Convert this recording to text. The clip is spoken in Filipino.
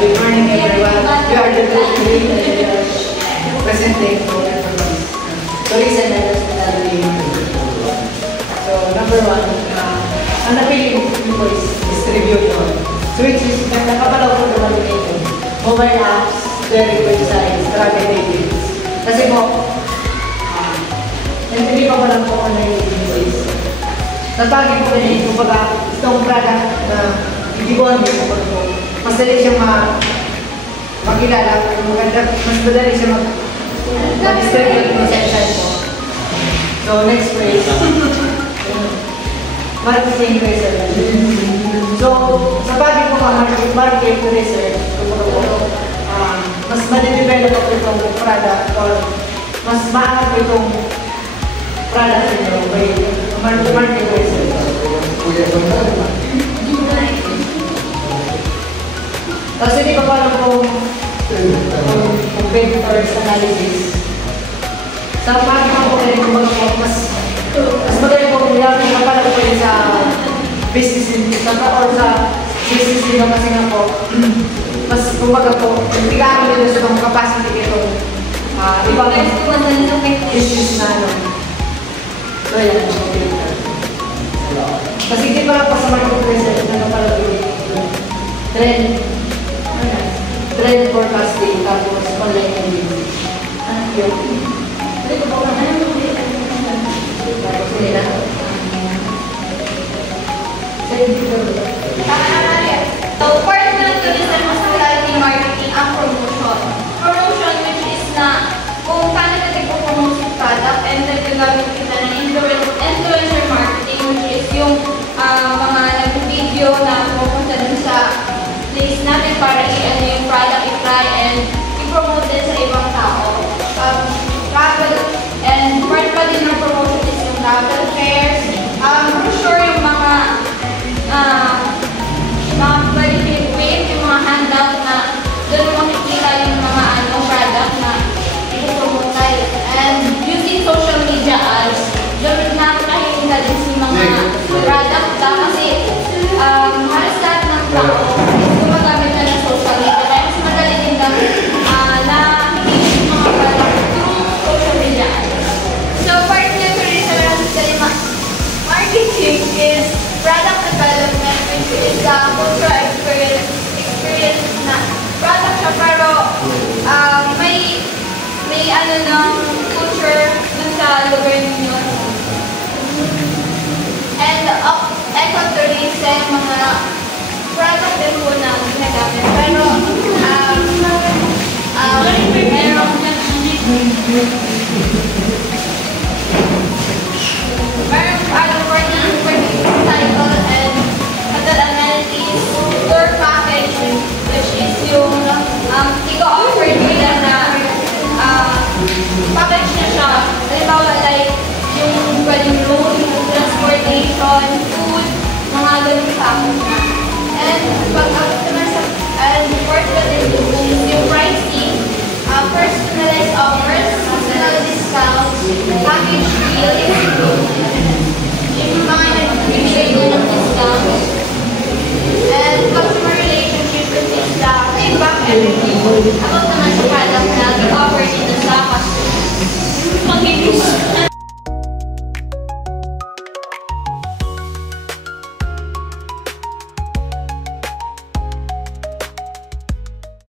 Good morning everyone. We are the group today and we are presenting for performance. Tourism and hospitality. So number one, ang napili ko is distribution. So which is, nakapalaw ko naman ito. Mobile apps, direct websites, travel agents. Kasi po, hindi pa lang po online business. Natagin ko rin yung itong product na hindi ko alam po. Mas dali siya makilala, mas madali siya mag-distribute mo sa website po. So next phrase, marketing research. So sa bagay ko market research, mas madidevelop ako itong product or mas maangat ko itong product nyo by market research. Kasi hindi pa paano kung competitors analysis. Sa bagay ko rin mas magaling po kung nilapin na pala po yun sa business or sa business nila kasi nga po mas kumbaga po bigaan nila sa mga capacity itong ibang issues na ano. So yan. Kasi hindi pa lang po sa market research na pala po trend forecasting tapos online engagement. Yun. Tapos nila. So, part ng tourism hospitality marketing ang promotion. Promotion which is na kung paano natin po-promote yung product and then gagamit kita ng influencer marketing which is yung mga nag-video na pupunta dun sa place natin para i-ano yung product, i-try and i-promote din sa ibang tao. Travel and part pa din ng promotion is yung travel fairs. Sure yung mga benefit, yung mga handout na doon makikita yung mga product na i-promote tayo. And using social media ads, doon nakakahingga din sa mga product na kasi halos lahat ng tao gumagamit na ng social media. Kaya mas madali din na nakikita yung mga product through social media ads. So part ng tourism marketing is product development, which is the cultural experience na product siya pero may ano ng culture dun sa lugar ninyo. And ecotourism, mga product din po na ginagamit. Pero merong word na cycle and hotel amenities, tour package, which is yung i-offer nila na package na siya. Halimbawa like yung pwedeng road, transportation, food, mga ganun package na. And fourth pa din is yung pricing, personalized offers, seasonal discounts, package deals, yung mga nagbibigay din ng discounts, and customer relationship which is the feedback and review about naman sa product na